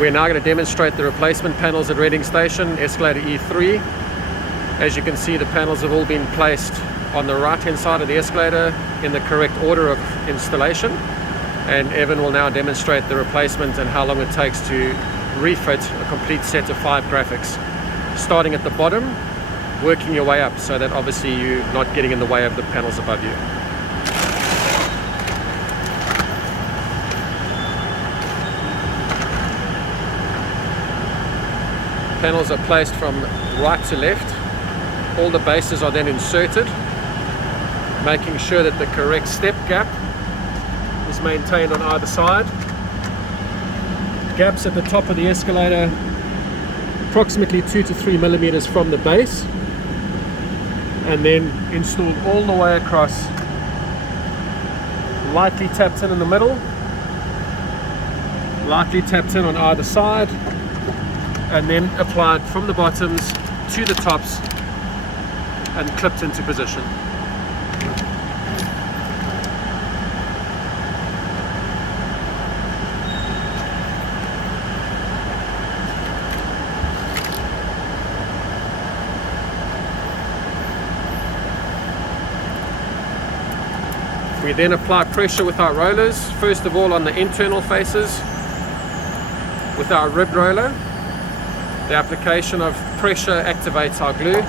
We're now going to demonstrate the replacement panels at Reading Station, escalator E3. As you can see, the panels have all been placed on the right hand side of the escalator in the correct order of installation, and Evan will now demonstrate the replacement and how long it takes to refit a complete set of 5 graphics, starting at the bottom, working your way up so that obviously you're not getting in the way of the panels above you. Panels are placed from right to left. All the bases are then inserted, making sure that the correct step gap is maintained on either side. Gaps at the top of the escalator approximately 2 to 3 millimeters from the base, and then installed all the way across, lightly tapped in the middle, lightly tapped in on either side, and then applied from the bottoms to the tops and clipped into position. We then apply pressure with our rollers, first of all on the internal faces with our rib roller. The application of pressure activates our glue,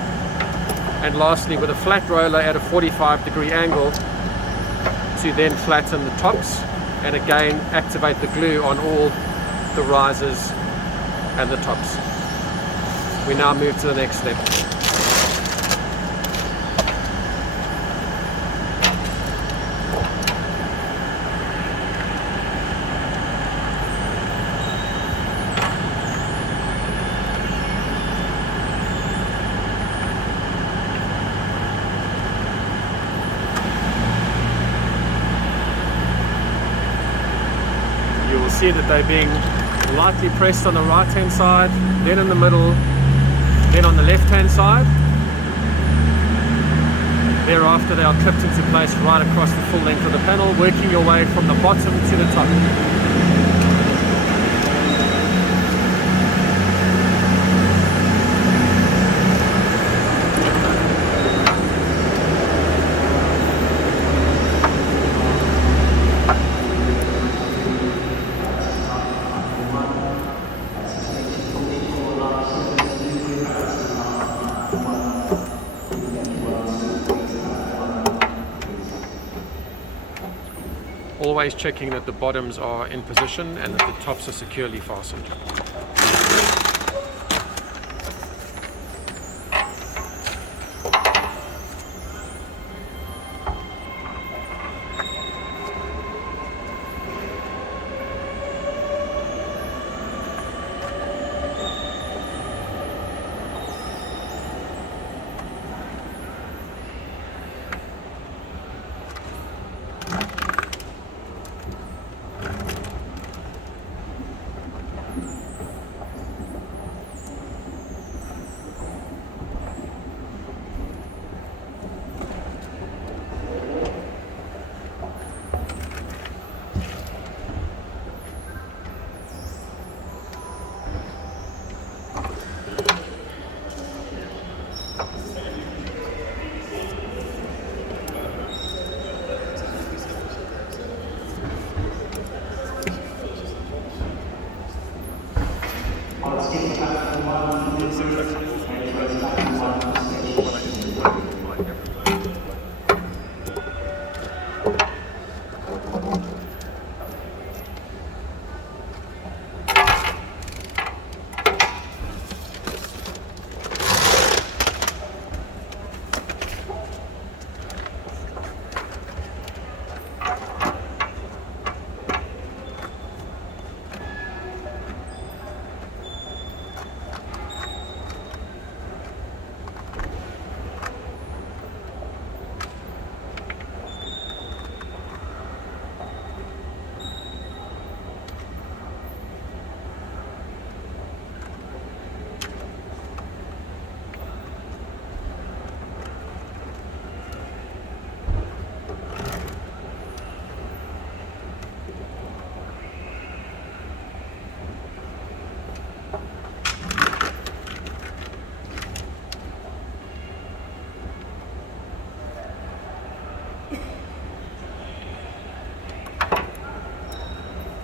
and lastly with a flat roller at a 45-degree angle to then flatten the tops and again activate the glue on all the risers and the tops. We now move to the next step. You will see that they're being lightly pressed on the right hand side, then in the middle, then on the left hand side. Thereafter they are clipped into place right across the full length of the panel, working your way from the bottom to the top. Always checking that the bottoms are in position and that the tops are securely fastened.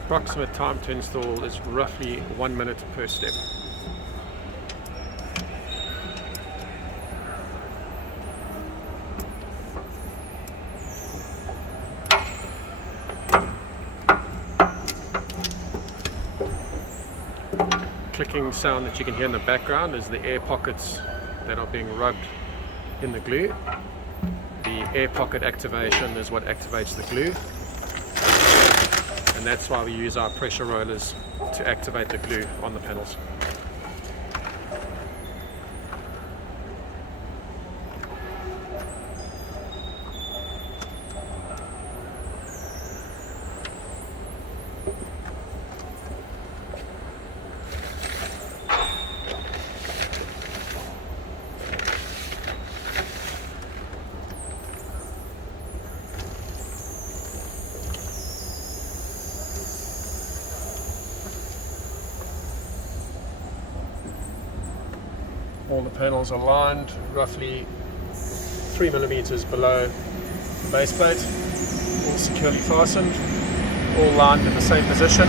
approximate time to install is roughly 1 minute per step. Clicking sound that you can hear in the background is the air pockets that are being rubbed in the glue. The air pocket activation is what activates the glue, and that's why we use our pressure rollers to activate the glue on the panels. All the panels are lined roughly 3 millimeters below the base plate, all securely fastened, all lined in the same position.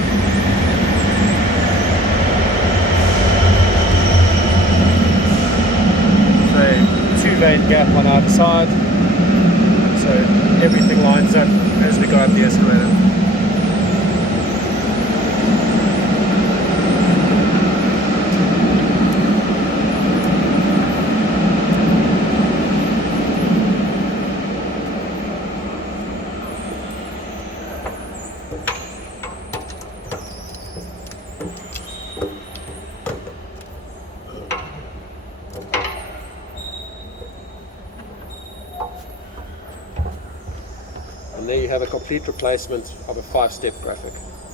So 2-lane gap on either side, so everything lines up as we go up the escalator. And there you have a complete replacement of a 5-step graphic.